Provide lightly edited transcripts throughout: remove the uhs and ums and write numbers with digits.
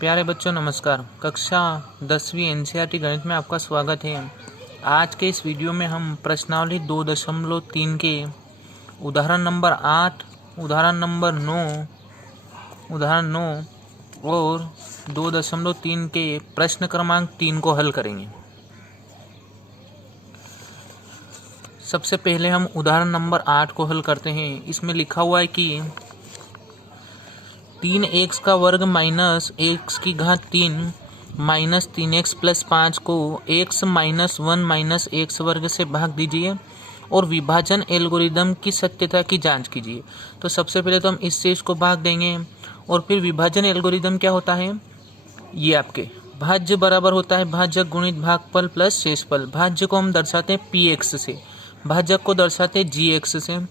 प्यारे बच्चों नमस्कार। कक्षा 10वीं एनसीईआरटी गणित में आपका स्वागत है। आज के इस वीडियो में हम प्रश्नावली 2.3 के उदाहरण नंबर 8, उदाहरण नंबर 9, उदाहरण 9 और 2.3 के प्रश्न क्रमांक 3 को हल करेंगे। सबसे पहले हम उदाहरण नंबर 8 को हल करते हैं। इसमें लिखा हुआ है कि 3x का वर्ग माइनस x की घात 3 माइनस 3x प्लस 5 को x माइनस 1 माइनस x वर्ग से भाग दीजिए और विभाजन एल्गोरिदम की सत्यता की जांच कीजिए। तो सबसे पहले तो हम इससे इसको भाग देंगे और फिर विभाजन एल्गोरिदम क्या होता है, ये आपके भाज्य बराबर होता है भाजक गुणित भागफल प्लस शेषफल। भाज्य को हम दर्शाते हैं px से, भाजक को दर्शाते हैं gx से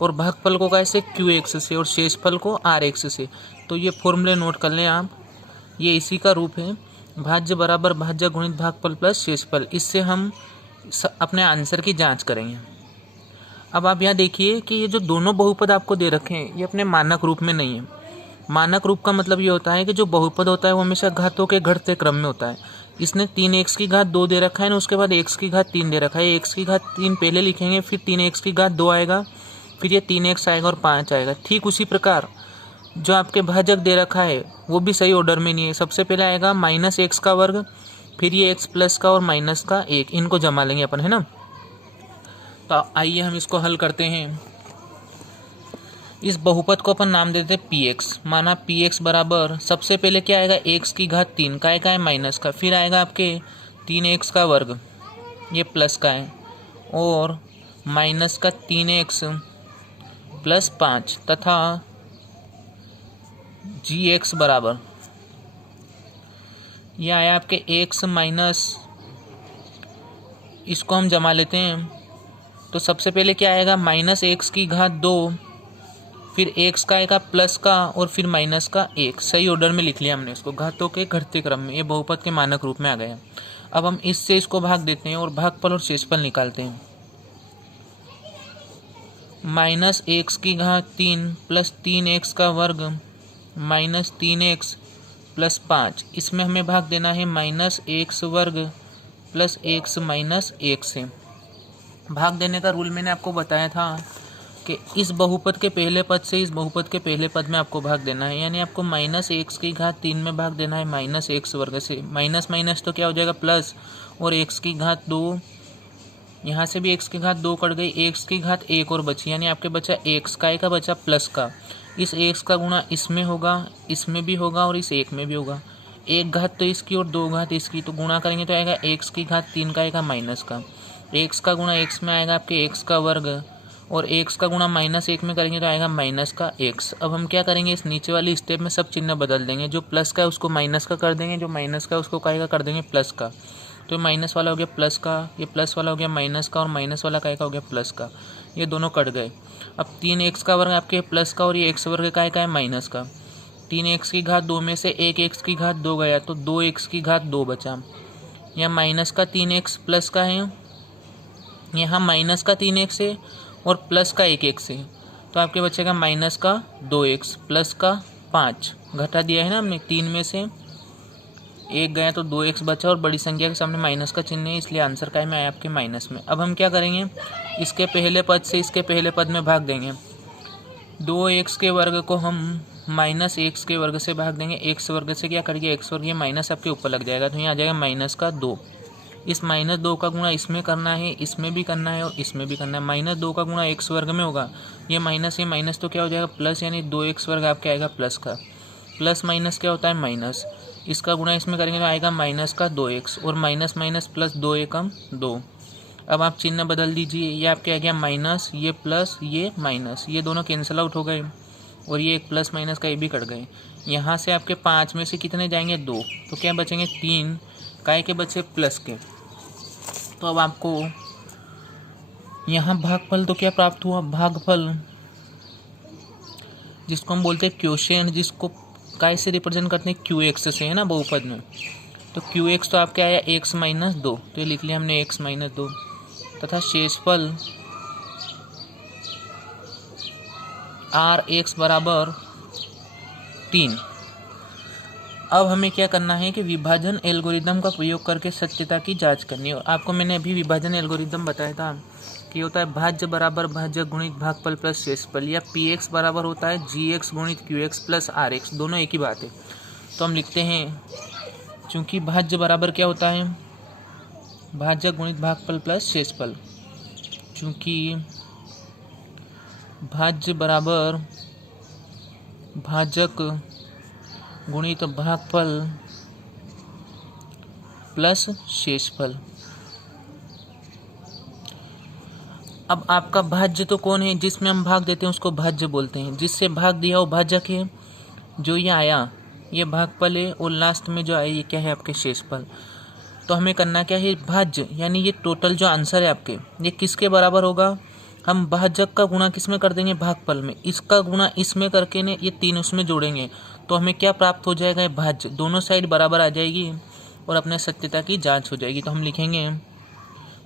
और भागफल को कैसे qx से और शेषफल को rx से। तो ये फॉर्मूले नोट कर लें आप, ये इसी का रूप है, भाज्य बराबर भाजक गुणित भागफल प्लस शेषफल। इससे हम अपने आंसर की जांच करेंगे। अब आप यहाँ देखिए कि ये जो दोनों बहुपद आपको दे रखे हैं ये अपने मानक रूप में नहीं है। मानक रूप का मतलब ये होता है कि जो बहुपद होता है वो हमेशा घातों के घटते क्रम में होता है। इसने 3x की घात 2 दे रखा है ना, उसके बाद x की घात 3 दे रखा है। x की घात 3 पहले लिखेंगे, फिर 3x की घात 2 आएगा, फिर ये 3x आएगा और 5 आएगा। ठीक उसी प्रकार जो आपके भाजक दे रखा है वो भी सही ऑर्डर में नहीं है। सबसे पहले आएगा माइनस एक्स का वर्ग, फिर ये x प्लस का और माइनस का 1, इनको जमा लेंगे अपन, है ना। तो आइए हम इसको हल करते हैं। इस बहुपद को अपन नाम देते हैं px। माना px बराबर सबसे पहले क्या आएगा, x की घात 3 का है माइनस का, फिर आएगा आपके 3x का वर्ग, ये प्लस का है, और माइनस का 3x प्लस 5 तथा gx बराबर यह आया आपके x माइनस, इसको हम जमा लेते हैं। तो सबसे पहले क्या आएगा, माइनस x की घात 2, फिर x का आएगा प्लस का और फिर माइनस का 1। सही ऑर्डर में लिख लिया हमने इसको, घातों के घटते क्रम में। ये बहुपद के मानक रूप में आ गया। अब हम इससे इसको भाग देते हैं और भागफल और शेषफल निकालते हैं। माइनस एक्स की घात 3 प्लस 3x का वर्ग माइनस 3x प्लस 5, इसमें हमें भाग देना है माइनस x वर्ग प्लस x माइनस 1 से। भाग देने का रूल मैंने आपको बताया था कि इस बहुपद के पहले पद से इस बहुपद के पहले पद में आपको भाग देना है, यानी आपको माइनस एक्स की घात 3 में भाग देना है माइनस एक्स वर्ग से। माइनस माइनस तो क्या हो जाएगा प्लस, और एक्स की घात 2, यहाँ से भी एक्स की घात 2 कट गई, एक्स की घात 1 और बची, यानी आपके बचा एक्स का, एक का बचा प्लस का। इस एक्स का गुणा इसमें होगा, इसमें भी होगा और इस एक में भी होगा। एक घात तो इसकी और 2 घात इसकी, तो गुणा करेंगे तो आएगा एक्स की घात 3 का आएगा माइनस का। एक्स का गुणा एक्स में आएगा आपके एक्स का वर्ग, और एक्स का गुणा माइनस 1 में करेंगे तो आएगा माइनस का एक्स। अब हम क्या करेंगे, इस नीचे वाली स्टेप में सब चिन्ह बदल देंगे। जो प्लस का है उसको माइनस का कर देंगे, जो माइनस का है उसको काएगा कर देंगे प्लस का। तो माइनस वाला हो गया प्लस का, ये प्लस वाला हो गया माइनस का, और माइनस वाला काएगा हो गया प्लस का। ये दोनों कट गए। अब 3x का वर्ग आपके प्लस का और ये x वर्ग का है माइनस का। 3x की घात 2 में से 1x की घात 2 गया तो 2x की घात 2 बचा। यहाँ माइनस का 3x प्लस का है, यहाँ माइनस का 3x है और प्लस का 1x है, तो आपके बचेगा माइनस का 2x प्लस का 5। घटा दिया है ना हमने, 3 में से 1 गया तो 2x बचा, और बड़ी संख्या के सामने माइनस का चिन्ह है, इसलिए आंसर का है में आया आपके माइनस में। अब हम क्या करेंगे, इसके पहले पद से इसके पहले पद में भाग देंगे। 2x के वर्ग को हम माइनस x के वर्ग से भाग देंगे। x वर्ग से क्या करेंगे, x वर्ग, ये माइनस आपके ऊपर लग जाएगा, तो यहाँ आ जाएगा माइनस का 2। इस माइनस 2 का गुणा इसमें करना है, इसमें भी करना है और इसमें भी करना है। माइनस 2 का गुणा x वर्ग में होगा, ये माइनस तो क्या हो जाएगा प्लस, यानी 2x वर्ग आपके आएगा प्लस का। प्लस माइनस क्या होता है माइनस, इसका गुणा इसमें करेंगे तो आएगा माइनस का 2x, और माइनस माइनस प्लस 2 एकम 2। अब आप चिन्ह बदल दीजिए, ये आपके आ गया माइनस, ये प्लस, ये माइनस, ये दोनों कैंसिल आउट हो गए, और ये एक प्लस माइनस का ये भी कट गए। यहाँ से आपके 5 में से कितने जाएंगे 2, तो क्या बचेंगे 3, काय के बचे प्लस के। तो अब आपको यहाँ भागफल तो क्या प्राप्त हुआ, भागफल जिसको हम बोलते हैं क्वोशिएंट, जिसको काय से रिप्रेजेंट करते हैं qx से, है ना बहुपद में। तो qx तो आपके आया x माइनस 2, तो ये लिख लिया हमने x माइनस 2, तथा शेषफल r x बराबर 3। अब हमें क्या करना है कि विभाजन एल्गोरिदम का प्रयोग करके सत्यता की जांच करनी है। आपको मैंने अभी विभाजन एल्गोरिदम बताया था कि होता है भाज्य बराबर भाज्य गुणित भागफल प्लस शेषफल, या px बराबर होता है gx गुणित qx प्लस rx, दोनों एक ही बात है। तो हम लिखते हैं, चूंकि भाज्य बराबर क्या होता है, भाज्य गुणित भागफल प्लस शेषफल, चूंकि भाज्य बराबर भाजक गुणित भागफल प्लस शेषफल। अब आपका भाज्य तो कौन है, जिसमें हम भाग देते हैं उसको भाज्य बोलते हैं, जिससे भाग दिया वो भाजक है, जो ये आया ये भागफल है, और लास्ट में जो आया ये क्या है, आपके शेषफल। तो हमें करना क्या है, भाज्य यानी ये टोटल जो आंसर है आपके, ये किसके बराबर होगा, हम भाजक का गुणा किस में कर देंगे, भागफल में, इसका गुणा इसमें करके ने ये तीन उसमें जोड़ेंगे, तो हमें क्या प्राप्त हो जाएगा, भाज्य, दोनों साइड बराबर आ जाएगी और अपने सत्यता की जांच हो जाएगी। तो हम लिखेंगे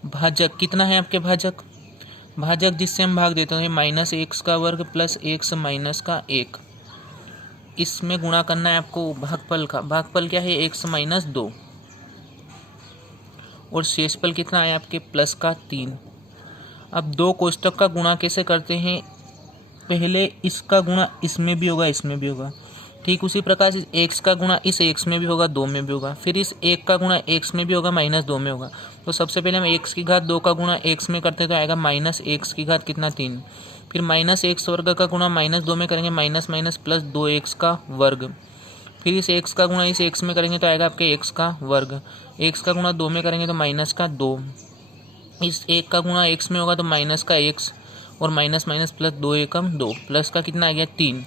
भाजक कितना है आपके, भाजक जिससे हम भाग देते हैं माइनस एक्स का वर्ग प्लस एक्स माइनस का एक, इसमें गुणा करना है आपको भागफल का, भागफल क्या है, एक्स माइनस 2, और शेषफल कितना है आपके, प्लस का 3। अब दो कोष्टक का गुणा कैसे करते हैं, पहले इसका गुणा इसमें भी होगा, इसमें भी होगा, ठीक उसी प्रकार से एक्स का गुणा इस एक्स में भी होगा, 2 में भी होगा, फिर इस एक का गुणा एक्स में भी होगा, माइनस 2 में होगा। तो सबसे पहले हम एक्स की घात 2 का गुणा एक्स में करते हैं तो आएगा माइनस एक्स की घात कितना, 3। फिर माइनस एक्स वर्ग का गुणा माइनस 2 में करेंगे, माइनस माइनस प्लस 2x का वर्ग। फिर इस एक्स का गुणा इस एक्स में करेंगे तो आएगा आपके एक्स का वर्ग। एक्स का गुणा 2 में करेंगे तो माइनस का 2, इस एक का गुणा एक्स में होगा तो माइनस का एक्स, और माइनस माइनस प्लस 2 एकम 2, प्लस का कितना आ गया 3,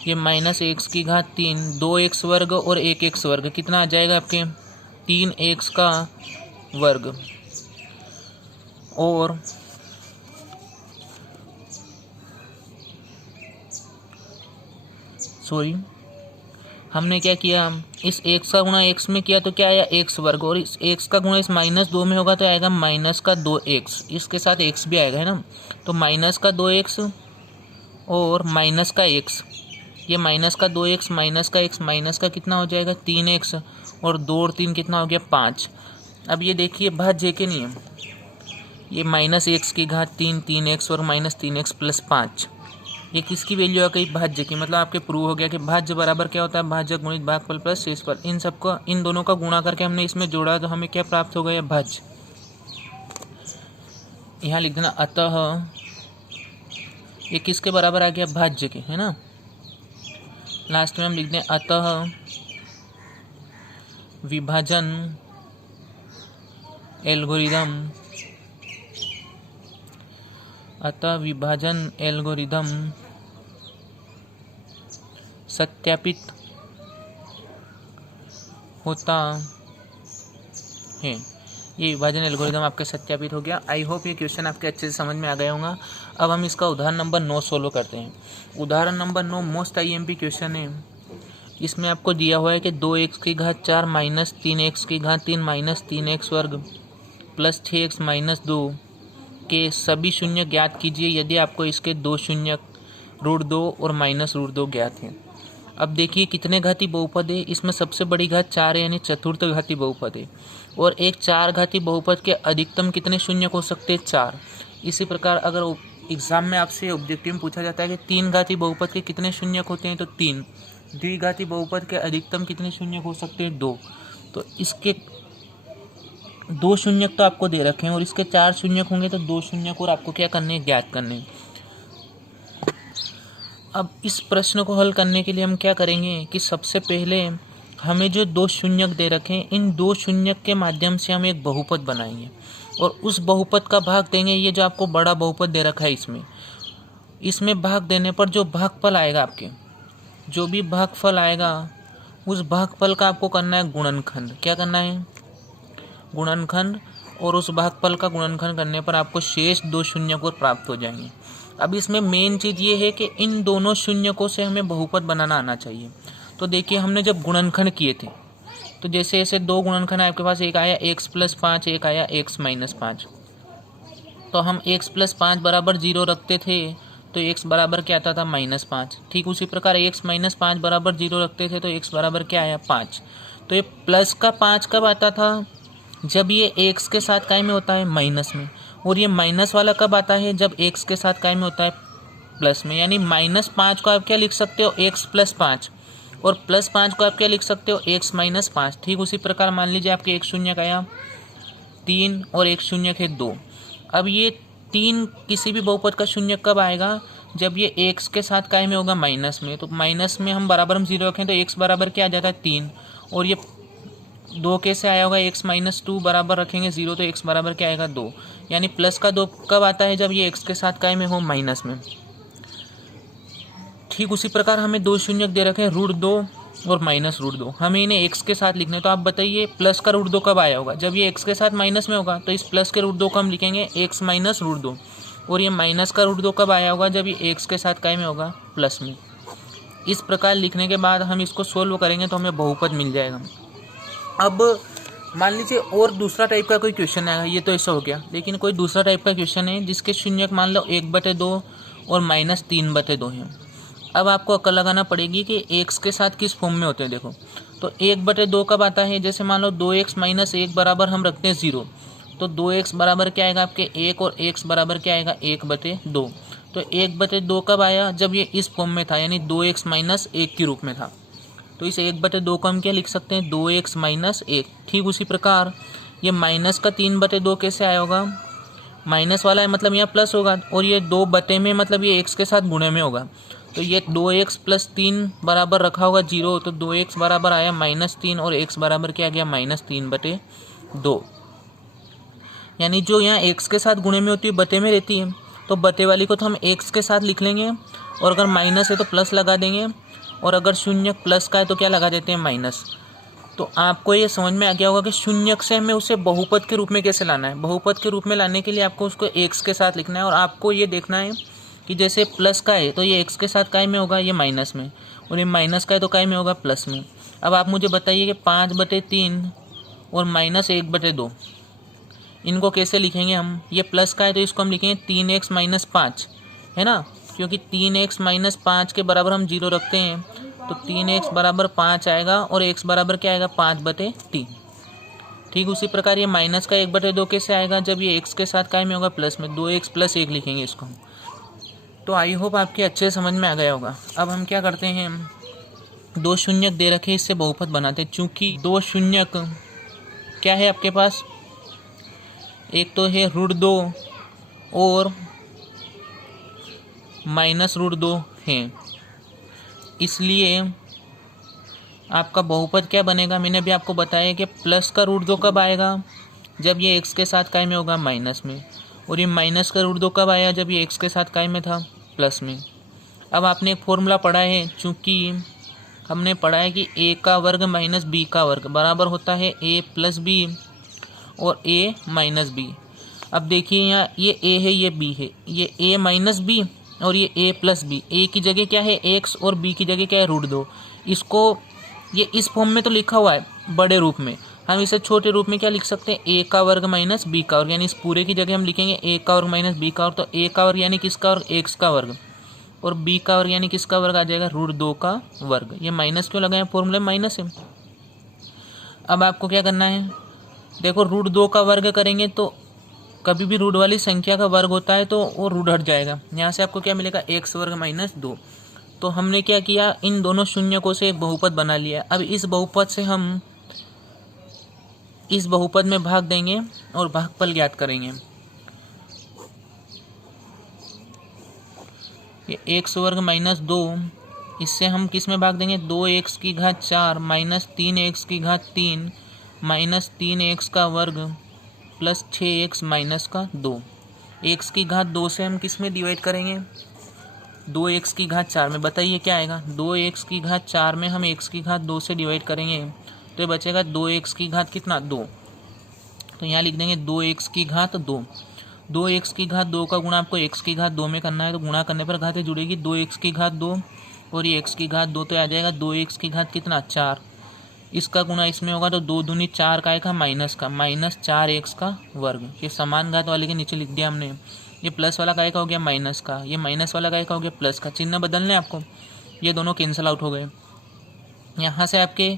ये माइनस एक्स की घात 3, 2x वर्ग और 1x वर्ग कितना आ जाएगा आपके, 3x का वर्ग, और सॉरी हमने क्या किया, इस x का गुणा x में किया तो क्या आया, x वर्ग, और इस x का गुणा इस माइनस 2 में होगा तो आएगा माइनस का 2x, इसके साथ x भी आएगा है ना, तो माइनस का 2x और माइनस का x, ये माइनस का 2x माइनस का x, माइनस का कितना हो जाएगा 3x, और 2 और 3 कितना हो गया 5। अब ये देखिए भाज्य के नहीं है, ये माइनस एक्स की घात 3, 3x और माइनस 3x प्लस 5, ये किसकी वैल्यू आ गई, भाज्य की। मतलब आपके प्रूव हो गया कि भाज्य बराबर क्या होता है, भाज्य गुणित भागफल प्लस शेषफल। इन सबको, इन दोनों का गुणा करके हमने इसमें जोड़ा तो हमें क्या प्राप्त हो गया, भाज्य। यहाँ लिख देना अतः, ये किसके बराबर आ गया, भाज्य के, है ना। लास्ट में हम लिख दें अतः विभाजन एल्गोरिदम, अतः विभाजन एल्गोरिदम सत्यापित होता है। ये विभाजन एल्गोरिदम आपके सत्यापित हो गया। आई होप ये क्वेश्चन आपके अच्छे से समझ में आ गया होगा। अब हम इसका उदाहरण नंबर 9 सोल्व करते हैं। उदाहरण नंबर 9 मोस्ट IMP क्वेश्चन है। इसमें आपको दिया हुआ है कि 2x की घात 4 माइनस 3x की घात 3 माइनस 3x वर्ग प्लस 6x माइनस 2 के सभी शून्य ज्ञात कीजिए यदि आपको इसके 2 शून्य √2 और माइनस √2 ज्ञात हैं। अब देखिए कितने घाती बहुपद है, इसमें सबसे बड़ी घात 4 है यानी चतुर्थ घाती बहुपद है, और एक 4 घाती बहुपद के अधिकतम कितने शून्य हो सकते हैं, 4। इसी प्रकार अगर एग्जाम में आपसे ऑब्जेक्टिव में पूछा जाता है कि 3 घाती बहुपद के कितने शून्य होते हैं तो 3, द्विघाती बहुपद के अधिकतम कितने शून्य हो सकते हैं, 2। तो इसके 2 शून्य तो आपको दे रखे हैं और इसके 4 शून्य होंगे तो 2 शून्य और आपको क्या करने हैं, ज्ञात करने हैं। अब इस प्रश्न को हल करने के लिए हम क्या करेंगे कि सबसे पहले हमें जो 2 शून्यक दे रखे हैं, इन 2 शून्यक के माध्यम से हम एक बहुपद बनाएंगे और उस बहुपद का भाग देंगे। ये जो आपको बड़ा बहुपद दे रखा है इसमें भाग देने पर जो भागफल आएगा, आपके जो भी भागफल आएगा उस भागफल का आपको करना है गुणनखंड। क्या करना है, गुणनखंड, और उस भागफल का गुणनखंड करने पर आपको शेष 2 शून्यक प्राप्त हो जाएंगे। अब इसमें मेन चीज़ ये है कि इन दोनों शून्यकों से हमें बहुपद बनाना आना चाहिए। तो देखिए हमने जब गुणनखंड किए थे तो जैसे ऐसे 2 गुणनखंड आपके पास, एक आया x + 5, एक आया x - 5। तो हम x + 5 बराबर 0 रखते थे तो x बराबर क्या आता था -5। ठीक उसी प्रकार x -5 बराबर 0 रखते थे तो x बराबर क्या आया 5। तो ये प्लस का 5 कब आता था, जब ये x के साथ काय में होता है माइनस में, और ये माइनस वाला कब आता है, जब x के साथ काय में होता है प्लस में। यानी -5 को आप क्या लिख सकते हो x + 5, और +5 को आप क्या लिख सकते हो x - 5। ठीक उसी प्रकार मान लीजिए आपके एक शून्य आया 3 और एक शून्य है 2। अब ये 3 किसी भी बहुपद का शून्य कब आएगा, जब ये x के साथ काय में होगा माइनस में। तो माइनस में हम बराबर हम 0 रखें तो x बराबर क्या आ जाता है 3, और ये 2 कैसे आया होगा x - 2 बराबर रखेंगे 0 तो x बराबर क्या आएगा 2। यानी प्लस का 2 कब आता है, जब ये x के साथ काय में हो माइनस में। ठीक उसी प्रकार हमें दो शून्यक दे रखे हैं √2 और -√2, हमें इन्हें x के साथ लिखना है। तो आप बताइए प्लस का √2 कब आया होगा, जब ये x के साथ माइनस में होगा। तो इस प्लस के √2 को हम लिखेंगे x - √2, और ये माइनस का √2 कब आया होगा, जब ये x के साथ काय में होगा प्लस में। इस प्रकार लिखने के बाद हम इसको सोल्व करेंगे तो हमें बहुपद मिल जाएगा। अब मान लीजिए और दूसरा टाइप का कोई क्वेश्चन आएगा, ये तो ऐसा हो गया, लेकिन कोई दूसरा टाइप का क्वेश्चन है जिसके शून्यक मान लो 1/2 और -3/2 है। अब आपको अक्ल लगाना पड़ेगी कि x के साथ किस फॉर्म में होते हैं। देखो तो 1/2 कब आता है, जैसे मान लो 2x - 1 बराबर हम रखते हैं 0, तो 2x बराबर क्या आएगा आपके 1, और x बराबर क्या आएगा 1/2। तो 1/2 कब आया, जब ये इस फॉर्म में था, यानी 2x - 1 के रूप में था। तो इस 1/2 को हम क्या लिख सकते हैं 2x - 1। ठीक उसी प्रकार ये माइनस का 3/2 कैसे आया होगा, माइनस वाला है मतलब यहाँ प्लस होगा, और ये 2 में मतलब ये x के साथ गुणे में होगा। तो ये 2x + 3 बराबर रखा होगा 0, तो 2x बराबर आया -3, और x बराबर क्या आ गया -3/2। यानी जो यहाँ x के साथ गुणे में होती है बटे में रहती है, तो बटे वाली को तो हम x के साथ लिख लेंगे, और अगर माइनस है तो प्लस लगा देंगे, और अगर शून्य प्लस का है तो क्या लगा देते हैं माइनस। तो आपको ये समझ में आ गया होगा कि शून्यक से हमें उसे बहुपद के रूप में कैसे लाना है। बहुपद के रूप में लाने के लिए आपको उसको x के साथ लिखना है, और आपको ये देखना है कि जैसे प्लस का है तो ये x के साथ काय में होगा, ये माइनस में, और ये माइनस का है तो काय में होगा प्लस में। अब आप मुझे बताइए कि 5/3 और -1/2 इनको कैसे लिखेंगे हम। ये प्लस का है तो इसको हम लिखेंगे 3x - 5, है ना, क्योंकि 3x - 5 के बराबर हम 0 रखते हैं, तो 3x बराबर 5 आएगा, और x बराबर क्या आएगा 5/3। ठीक उसी प्रकार ये माइनस का 1/2 कैसे आएगा, जब ये x के साथ काय में होगा प्लस में, 2x + 1 लिखेंगे इसको हम। तो आई होप आपके अच्छे समझ में आ गया होगा। अब हम क्या करते हैं, दो शून्यक दे रखे इससे बहुपद बनाते हैं। चूंकि दो शून्यक क्या है आपके पास, एक तो है √2 और -√2 है, इसलिए आपका बहुपद क्या बनेगा। मैंने अभी आपको बताया कि प्लस का √2 कब आएगा, जब ये x के साथ काय में होगा माइनस में, और ये माइनस का √2 कब आया, जब ये x के साथ काय में था प्लस में। अब आपने एक फॉर्मूला पढ़ा है, चूँकि हमने पढ़ा है कि a का वर्ग - b का वर्ग बराबर होता है a + b और a - b। अब देखिए यहाँ ये a है, ये b है, ये a - b और ये a + b। a की जगह क्या है x, और b की जगह क्या है √2। इसको ये इस फॉर्म में तो लिखा हुआ है बड़े रूप में, हम इसे छोटे रूप में क्या लिख सकते हैं a का वर्ग - b का वर्ग, यानी इस पूरे की जगह हम लिखेंगे a का वर्ग - b का वर्ग। तो a का वर्ग यानी किसका वर्ग, x का वर्ग, और b का वर्ग यानी किसका वर्ग आ जाएगा √2 का वर्ग। ये माइनस क्यों लगाए, फॉर्मूले माइनस है। अब आपको क्या करना है, देखो √2 का वर्ग करेंगे तो कभी भी रूट वाली संख्या का वर्ग होता है तो वो रूट हट जाएगा। यहाँ से आपको क्या मिलेगा x वर्ग - 2। तो हमने क्या किया, इन दोनों शून्यकों से एक बहुपद बना लिया। अब इस बहुपद से हम इस बहुपद में भाग देंगे और भागफल ज्ञात करेंगे। ये x वर्ग - 2, इससे हम किस में भाग देंगे 2x की घात 4 - 3x की घात 3 - 3x का वर्ग प्लस 6x - 2। x की घात 2 से हम किस में डिवाइड करेंगे 2x की घात 4 में। बताइए क्या आएगा, 2x की घात 4 में हम x की घात 2 से डिवाइड करेंगे तो ये बचेगा 2x की घात कितना 2। तो यहाँ लिख देंगे 2x की घात 2। 2x की घात 2 का गुणा आपको x की घात 2 में करना है, तो गुणा करने पर घातें जुड़ेगी 2x की घात 2 और ये x की घात 2, तो आ जाएगा 2x की घात कितना 4। इसका गुणा इसमें होगा तो 2 दूनी 4 का आएगा माइनस का -4x का वर्ग। ये समान घात वाले के नीचे लिख दिया हमने। ये प्लस वाला काय का हो गया माइनस का, ये माइनस वाला काय का हो गया प्लस का। चिन्ह बदलने आपको, ये दोनों कैंसिल आउट हो गए। यहाँ से आपके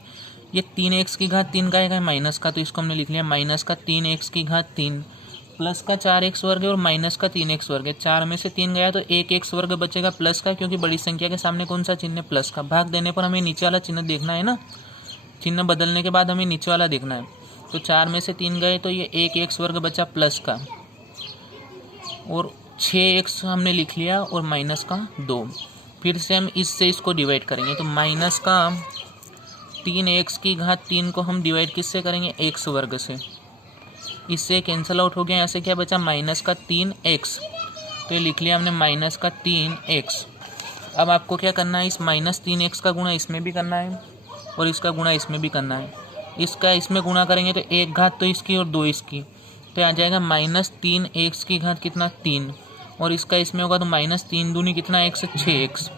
ये 3x की घात 3 का है माइनस का, तो इसको हमने लिख लिया माइनस का 3x की घात 3 प्लस का 4x वर्ग है और माइनस का 3x वर्ग है। 4 में से 3 गया तो 1x वर्ग बचेगा प्लस का, क्योंकि बड़ी संख्या के सामने कौन सा चिन्ह है प्लस का। भाग देने पर हमें नीचे वाला चिन्ह देखना है ना, चिन्ह बदलने के बाद हमें नीचे वाला देखना है। तो 4 में से 3 गए तो ये 1x वर्ग बचा प्लस का, और 6x हमने लिख लिया और माइनस का 2। फिर से हम इससे इसको डिवाइड करेंगे, तो माइनस का 3x की घात 3 को हम डिवाइड किससे करेंगे x वर्ग से, इससे कैंसिल आउट हो गया। यहाँ से क्या बचा माइनस का 3x, तो ये लिख लिया हमने माइनस का 3x। अब आपको क्या करना है, इस माइनस 3x का गुणा इसमें भी करना है और इसका गुणा इसमें भी करना है। इसका इसमें गुणा करेंगे तो 1 घात तो इसकी और 2 इसकी, तो आ जाएगा माइनस 3x की घात कितना 3, और इसका इसमें होगा तो माइनस 3 दूनी कितना x 6x,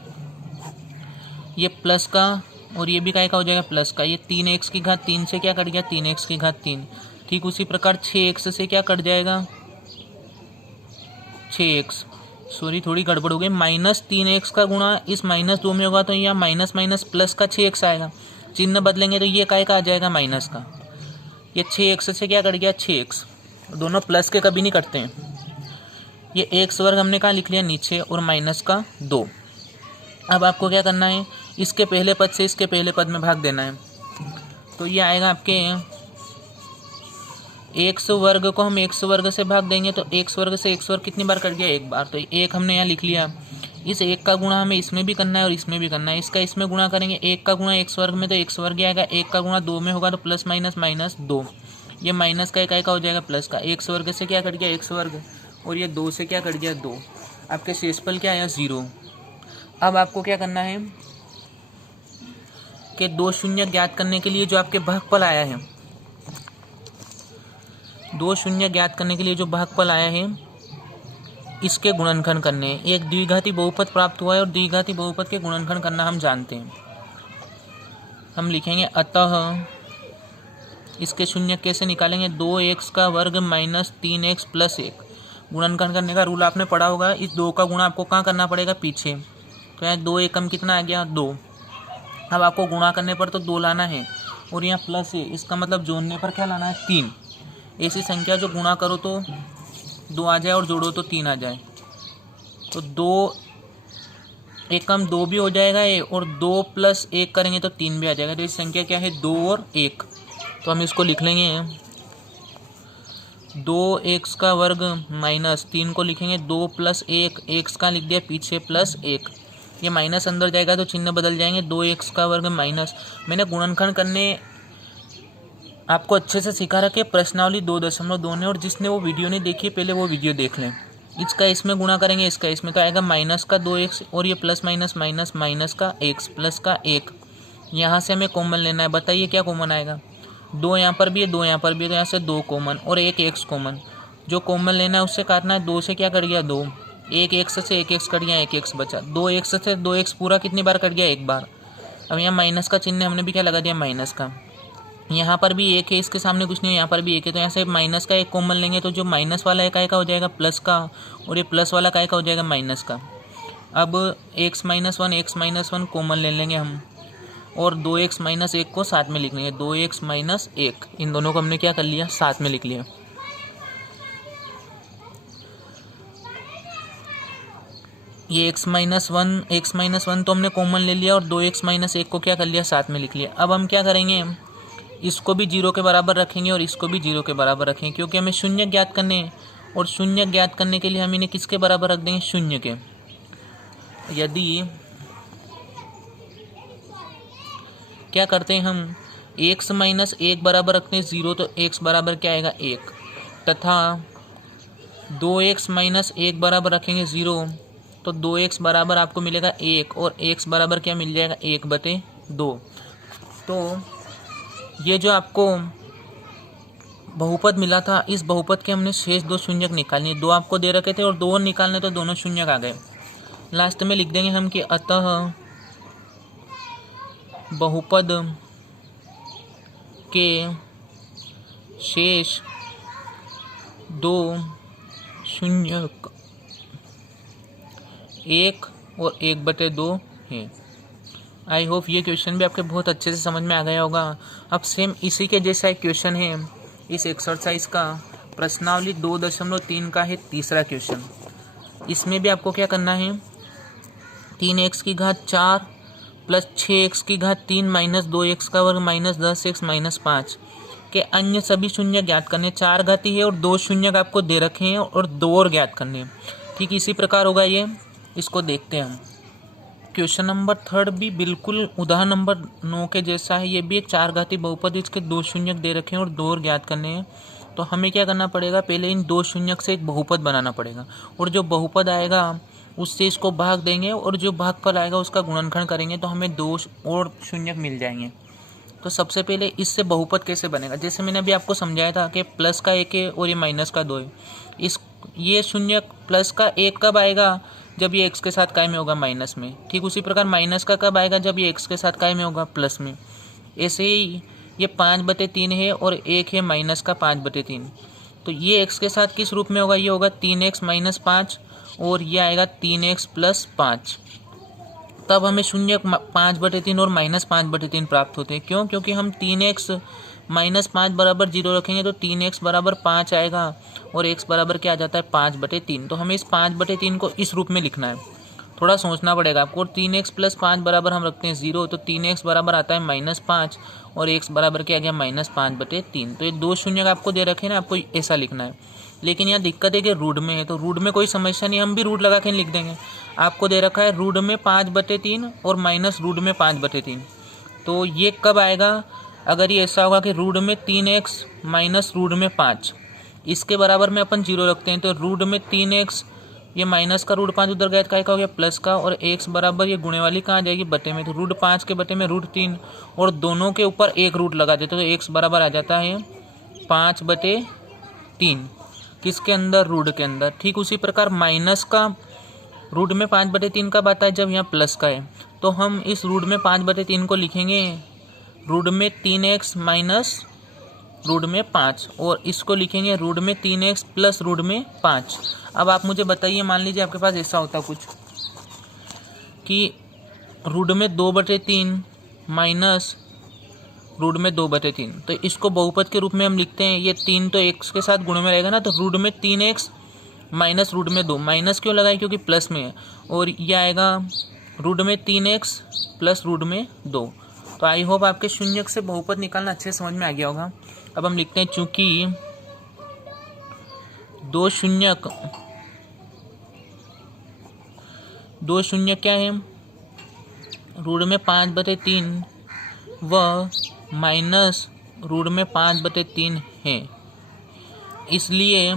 ये प्लस का और ये भी काय का हो जाएगा प्लस का। ये 3x की घात 3 से क्या कट गया 3x की घात 3। ठीक उसी प्रकार 6x से क्या कट जाएगा 6x, सॉरी थोड़ी गड़बड़ हो गई। माइनस 3x का गुणा इस माइनस 2 में होगा तो यहाँ माइनस माइनस प्लस का 6x आएगा। चिन्ह बदलेंगे तो ये काय का आ जाएगा माइनस का। ये 6x से क्या कट गया 6x, दोनों प्लस के कभी नहीं कटते हैं। ये x वर्ग हमने कहाँ लिख लिया नीचे और माइनस का 2। अब आपको क्या करना है, इसके पहले पद से इसके पहले पद में भाग देना है। तो ये आएगा आपके x वर्ग को हम x वर्ग से भाग देंगे तो x वर्ग से x वर्ग कितनी बार कट गया एक बार, तो एक हमने यहाँ लिख लिया। इस एक का गुणा हमें इसमें भी करना है और इसमें भी करना है। इसका इसमें गुणा करेंगे, एक का गुणा x वर्ग में तो x वर्ग आएगा, एक का गुणा 2 में होगा तो प्लस माइनस माइनस 2, ये माइनस का एक हो जाएगा प्लस का। x वर्ग से क्या कट गया x वर्ग और ये 2 से क्या कट गया 2, आपके शेषफल क्या आया 0। अब आपको क्या करना है कि 2 शून्य ज्ञात करने के लिए जो आपके भागफल आया है, 2 शून्य ज्ञात करने के लिए जो भागफल आया है इसके गुणनखंड करने हैं। एक द्विघाती बहुपद प्राप्त हुआ है और द्विघाती बहुपद के गुणनखंड करना हम जानते हैं। हम लिखेंगे अतः इसके शून्य कैसे निकालेंगे, 2x का वर्ग माइनस 3x प्लस 1। गुणनखंड करने का रूल आपने पढ़ा होगा। इस 2 का गुणा आपको कहाँ करना पड़ेगा पीछे, तो यहाँ 2 एकम कितना आ गया 2। अब आपको गुणा करने पर तो 2 लाना है और यहाँ प्लस है, इसका मतलब जोड़ने पर क्या लाना है 3। ऐसी संख्या जो गुणा करो तो 2 आ जाए और जोड़ो तो 3 आ जाए, तो 2 एकम 2 भी हो जाएगा ये, और 2 प्लस 1 करेंगे तो 3 भी आ जाएगा। तो इस संख्या क्या है 2 और 1, तो हम इसको लिख लेंगे 2x का वर्ग माइनस 3 को लिखेंगे 2 प्लस 1, x का लिख दिया पीछे प्लस 1, ये माइनस अंदर जाएगा तो चिन्ह बदल जाएंगे। 2x का वर्ग माइनस, मैंने गुणनखंड करने आपको अच्छे से सिखा रखे प्रश्नावली 2.2 ने, और जिसने वो वीडियो नहीं देखी पहले वो वीडियो देख लें। इसका इसमें गुणा करेंगे, इसका इसमें तो आएगा माइनस का 2x और ये प्लस माइनस माइनस माइनस का x प्लस का 1। यहाँ से हमें कॉमन लेना है, बताइए क्या कॉमन आएगा। 2 यहाँ पर भी है 2 यहाँ पर भी है, तो यहाँ से 2 कॉमन और 1 x कॉमन। जो कॉमन लेना है उससे काटना है, 2 से क्या कट गया 2, 1 x से 1 x कट गया 1 x बचा, 2 x से 2 x पूरा कितनी बार कट गया एक बार। अब यहाँ माइनस का चिन्ह हमने भी क्या लगा दिया माइनस का, यहाँ पर भी 1 है इसके सामने कुछ नहीं है, यहाँ पर भी 1 है, तो यहाँ से माइनस का 1 कॉमन लेंगे तो जो माइनस वाला एक का हो जाएगा प्लस का और ये प्लस वाला का हो जाएगा माइनस का। अब x माइनस 1 कॉमन ले लेंगे हम और 2x माइनस 1 को साथ में लिख लेंगे, 2x माइनस 1, इन दोनों को हमने क्या कर लिया साथ में लिख लिया। ये x माइनस 1 तो हमने कॉमन ले लिया और 2x माइनस 1 को क्या कर लिया साथ में लिख लिया। अब हम क्या करेंगे, इसको भी 0 के बराबर रखेंगे और इसको भी 0 के बराबर रखेंगे, क्योंकि हमें शून्य ज्ञात करने हैं और शून्य ज्ञात करने के लिए हम इन्हें किसके बराबर रख देंगे शून्य के। यदि क्या करते हैं हम x माइनस 1 बराबर रखते हैं 0 तो x बराबर क्या आएगा 1, तथा 2x माइनस 1 बराबर रखेंगे 0 तो 2x बराबर आपको मिलेगा 1 और x बराबर क्या मिल जाएगा 1/2। तो ये जो आपको बहुपद मिला था इस बहुपद के हमने शेष 2 शून्यक निकालने, 2 आपको दे रखे थे और 2 और निकालने तो दोनों शून्यक आ गए। लास्ट में लिख देंगे हम कि अतः बहुपद के शेष 2 शून्यक 1 और 1/2 है। आई होप ये क्वेश्चन भी आपके बहुत अच्छे से समझ में आ गया होगा। अब सेम इसी के जैसा एक क्वेश्चन है इस एक्सरसाइज का, प्रश्नावली 2.3 का है तीसरा क्वेश्चन। इसमें भी आपको क्या करना है, 3x⁴ plus 6x⁻³ minus 2x² minus 10x minus 5 के अन्य सभी शून्य ज्ञात करने। 4 घाती है और 2 शून्य आपको दे रखे हैं और 2 और ज्ञात करने। ठीक इसी प्रकार होगा ये, इसको देखते हैं हम। क्वेश्चन नंबर 3 भी बिल्कुल उदाहरण नंबर 9 के जैसा है। ये भी एक 4 घाती बहुपद, इसके 2 शून्य दे रखे हैं और 2 और ज्ञात करने हैं। तो हमें क्या करना पड़ेगा, पहले इन 2 शून्य से एक बहुपद बनाना पड़ेगा और जो बहुपद आएगा उससे इसको भाग देंगे और जो भागफल आएगा उसका गुणनखंड करेंगे तो हमें 2 और शून्य मिल जाएंगे। तो सबसे पहले इससे बहुपद कैसे बनेगा, जैसे मैंने अभी आपको समझाया था कि प्लस का 1 है और ये माइनस का 2 है। ये शून्य प्लस का 1 कब आएगा, जब ये x के साथ काय में होगा माइनस में। ठीक उसी प्रकार माइनस का कब आएगा, जब ये x के साथ काय में होगा प्लस में। ऐसे ही ये 5/3 है और 1 है माइनस का 5/3। तो ये x के साथ किस रूप में होगा, ये होगा 3x माइनस 5 और ये आएगा 3x प्लस 5। तब हमें शून्य 5/3 और माइनस 5/3 प्राप्त होते हैं। क्यों, क्योंकि हम 3x माइनस 5 बराबर 0 रखेंगे तो 3x बराबर 5 आएगा और x बराबर क्या आ जाता है 5/3। तो हमें इस 5/3 को इस रूप में लिखना है। थोड़ा सोचना पड़ेगा आपको। 3x प्लस 5 बराबर हम रखते हैं 0, तो 3x बराबर आता है -5 और x बराबर क्या आ गया -5/3। तो ये 2 शून्य आपको दे रखे हैं ना, आपको ऐसा लिखना है। लेकिन यहाँ दिक्कत है कि रूट में है, तो रूट में कोई समस्या नहीं, हम भी रूट लगा के लिख देंगे। आपको दे रखा है रूट में 5/3 और माइनस रूट में 5/3। तो ये कब आएगा, अगर ये ऐसा होगा कि रूट में 3x माइनस रूट में 5, इसके बराबर में अपन 0 रखते हैं। तो रूट में 3x, ये माइनस का रूट 5 उधर गया, काय का हो गया प्लस का, और x बराबर ये गुणे वाली कहाँ आ जाएगी बटे में। तो रूट 5 के बटे में रूट 3 और दोनों के ऊपर 1 रूट लगा देते तो x बराबर आ जाता है 5/3 किसके अंदर, रूट के अंदर। ठीक उसी प्रकार माइनस का रूट में 5/3 कब आता है, जब यहाँ प्लस का है। तो हम इस रूट में 5/3 को लिखेंगे रूट में 3x माइनस रूट में 5 और इसको लिखेंगे रूट में 3x प्लस रूट में 5। अब आप मुझे बताइए, मान लीजिए आपके पास ऐसा होता कुछ कि रूट में 2/3 माइनस रूट में 2/3, तो इसको बहुपद के रूप में हम लिखते हैं। ये 3 तो x के साथ गुण में रहेगा ना, तो रूट में 3x माइनस रूट में 2, माइनस क्यों लगाए क्योंकि प्लस में है, और ये आएगा रूट में 3x प्लस रूट में 2। तो आई होप आपके शून्य से बहुपद निकालना अच्छे समझ में आ गया होगा। अब हम लिखते हैं, चूंकि 2 शून्य क्या है, रूट में 5/3 व माइनस रूट में 5/3 है, इसलिए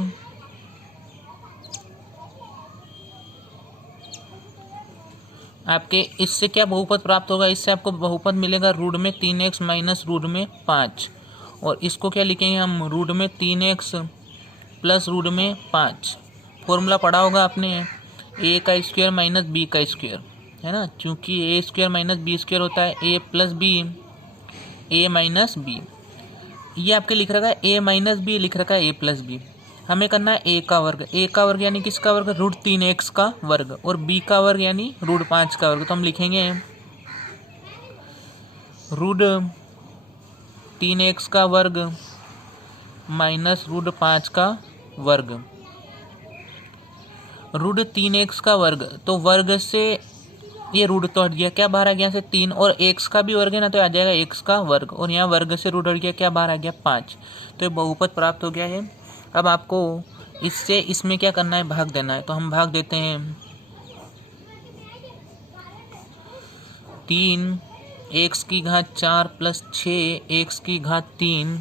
आपके इससे क्या बहुपद प्राप्त होगा, इससे आपको बहुपद मिलेगा रूट में 3x माइनस रूट में 5, और इसको क्या लिखेंगे हम, रूट में 3x प्लस रूट में 5। फॉर्मूला पढ़ा होगा आपने, a का स्क्वायर माइनस b का स्क्वायर, है ना। चूंकि a square minus b square होता है a plus b, a minus b। ये आपके लिख रखा है a माइनस b, लिख रखा है a प्लस b। हमें करना है a का वर्ग यानी किसका वर्ग, रूट 3x का वर्ग, और b का वर्ग यानी रूट 5 का वर्ग। तो हम लिखेंगे रूट 3x का वर्ग माइनस रूट 5 का वर्ग। रूट 3x का वर्ग, तो वर्ग से ये रूट तो हट गया, क्या बाहर आ गया से 3, और x का भी वर्ग है ना, तो आ जाएगा x का वर्ग, और यहाँ वर्ग से रूट हट गया, क्या बाहर आ गया 5। तो ये बहुपद प्राप्त हो गया है। अब आपको इससे इसमें क्या करना है, भाग देना है। तो हम भाग देते हैं 3x⁴ plus 6x⁻³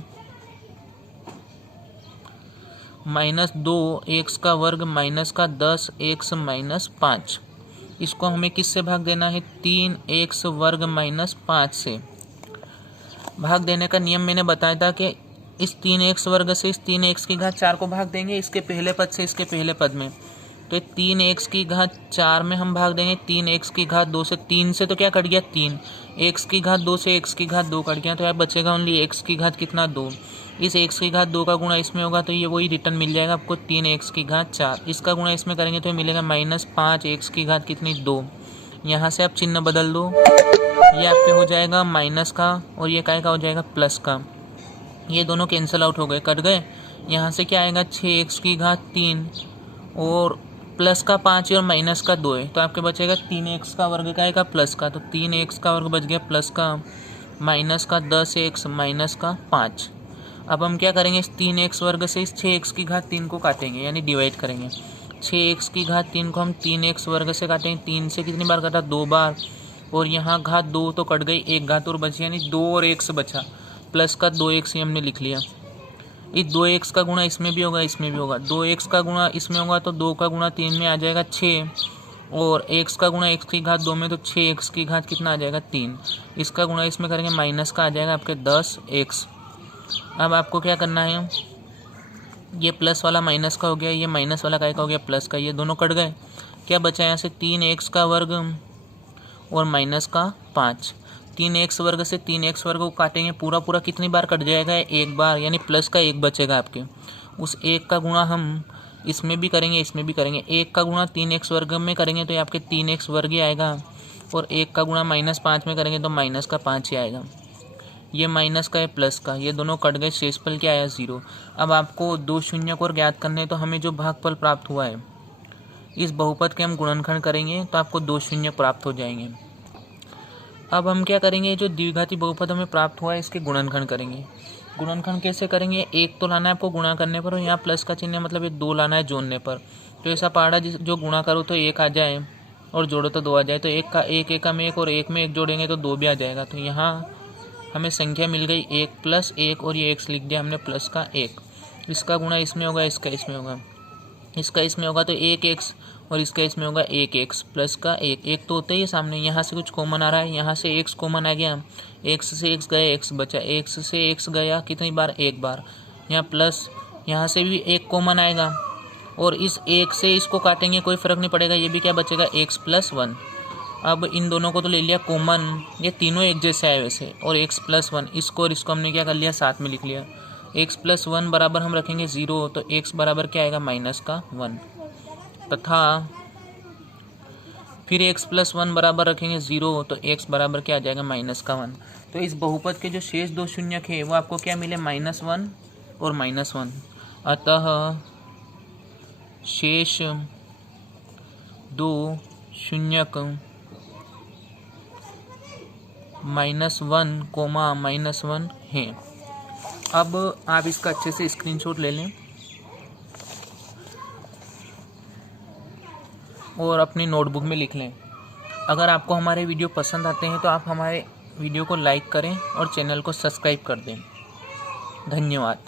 minus 2x का वर्ग माइनस का 10x माइनस 5। इसको हमें किससे भाग देना है, 3x वर्ग माइनस 5 से। भाग देने का नियम मैंने बताया था कि इस 3x वर्ग से इस 3x⁴ को भाग देंगे, इसके पहले पद से इसके पहले पद में। तो तो 3x की घात 4 में हम भाग देंगे 3x की घात 2 से। 3 से तो क्या कट गया 3, x की घात 2 से x की घात 2 कट गया, तो यहाँ बचेगा ओनली x की घात कितना 2। इस x की घात 2 का गुणा इसमें होगा तो ये वही रिटर्न मिल जाएगा आपको 3x की घात 4। इसका गुणा इसमें करेंगे तो मिलेगा -5x की घात कितनी 2। यहाँ से आप चिन्ह बदल दो, ये आपके हो जाएगा माइनस का और ये काय का हो जाएगा प्लस का। ये दोनों कैंसिल आउट हो गए, कट गए। यहाँ से क्या आएगा 6x की घात 3 और प्लस का 5 और माइनस का 2 है, तो आपके बचेगा 3x का वर्ग का प्लस का, तो 3x का वर्ग बच गया प्लस का, माइनस का 10x माइनस का 5। अब हम क्या करेंगे, इस 3x वर्ग से इस 6x की घात 3 को काटेंगे, यानी डिवाइड करेंगे। 6x की घात 3 को हम 3x वर्ग से काटेंगे। 3 से कितनी बार काटा, 2 बार, और यहाँ घात 2 तो कट गई, एक घात और बची, यानी 2 और 1 बचा, प्लस का 2x ही हमने लिख लिया। इस 2x का गुणा इसमें भी होगा, इसमें भी होगा। 2x का गुणा इसमें होगा तो 2 का गुणा 3 में आ जाएगा 6, और x का गुणा x की घात 2 में, तो 6x की घात कितना आ जाएगा 3। इसका गुणा इसमें करेंगे, माइनस का आ जाएगा आपके 10x। अब आपको क्या करना है, ये प्लस वाला माइनस का हो गया, ये माइनस वाला काय का हो गया प्लस का, ये दोनों कट गए। क्या बचा यहाँ से 3x का वर्ग और माइनस का 5। 3x वर्ग से 3x वर्ग को काटेंगे, पूरा पूरा कितनी बार कट जाएगा, एक बार, यानी प्लस का 1 बचेगा आपके। उस 1 का गुणा हम इसमें भी करेंगे, इसमें भी करेंगे। 1 का गुणा 3x वर्ग में करेंगे तो ये आपके 3x वर्ग ही आएगा, और 1 का गुणा -5 में करेंगे तो माइनस का 5 ही आएगा। ये माइनस का है प्लस का, ये दोनों कट गए, शेषफल क्या आया 0। अब आपको 2 शून्य को और ज्ञात करने हैं, तो हमें जो भागफल प्राप्त हुआ है इस बहुपद के हम गुणनखंड करेंगे तो आपको 2 शून्य प्राप्त हो जाएंगे। अब हम क्या करेंगे, जो द्विघाती बहुपद हमें प्राप्त हुआ है इसके गुणनखंड करेंगे। गुणनखंड कैसे करेंगे, 1 तो लाना है आपको गुणा करने पर, और यहाँ प्लस का चिन्ह मतलब ये 2 लाना है जोड़ने पर। तो ऐसा पहाड़ा जो गुणा करो तो 1 आ जाए और जोड़ो तो 2 आ जाए, तो 1 का 1 में 1 और 1 में 1 जोड़ेंगे तो 2 भी आ जाएगा। तो यहाँ हमें संख्या मिल गई 1 + 1, और ये x लिख दिया हमने प्लस का 1। इसका गुणा इसमें होगा, इसका इसमें होगा, इसका इसमें होगा तो 1x, और इसका इसमें होगा 1x प्लस का 1। 1 तो होता ही है सामने, यहाँ से कुछ कॉमन आ रहा है, यहाँ से x कॉमन आ गया, x से x गया, x बचा, x से x गया कितनी बार, 1 बार। यहाँ प्लस, यहाँ से भी 1 कॉमन आएगा, और इस 1 से इसको काटेंगे कोई फ़र्क नहीं पड़ेगा, ये भी क्या बचेगा x + 1। अब इन दोनों को तो ले लिया कॉमन, ये तीनों एक जैसे आए वैसे, और x + 1 इसको और इसको हमने क्या कर लिया, साथ में लिख लिया। x + 1 बराबर हम रखेंगे 0, तो x बराबर क्या आएगा, -1, तथा फिर x + 1 बराबर रखेंगे 0, तो x बराबर क्या आ जाएगा, -1। तो इस बहुपद के जो शेष 2 शून्यक है वो आपको क्या मिले, -1 और -1। अतः शेष 2 शून्यक -1, -1 है। अब आप इसका अच्छे से स्क्रीनशॉट ले लें और अपनी नोटबुक में लिख लें। अगर आपको हमारे वीडियो पसंद आते हैं तो आप हमारे वीडियो को लाइक करें और चैनल को सब्सक्राइब कर दें। धन्यवाद।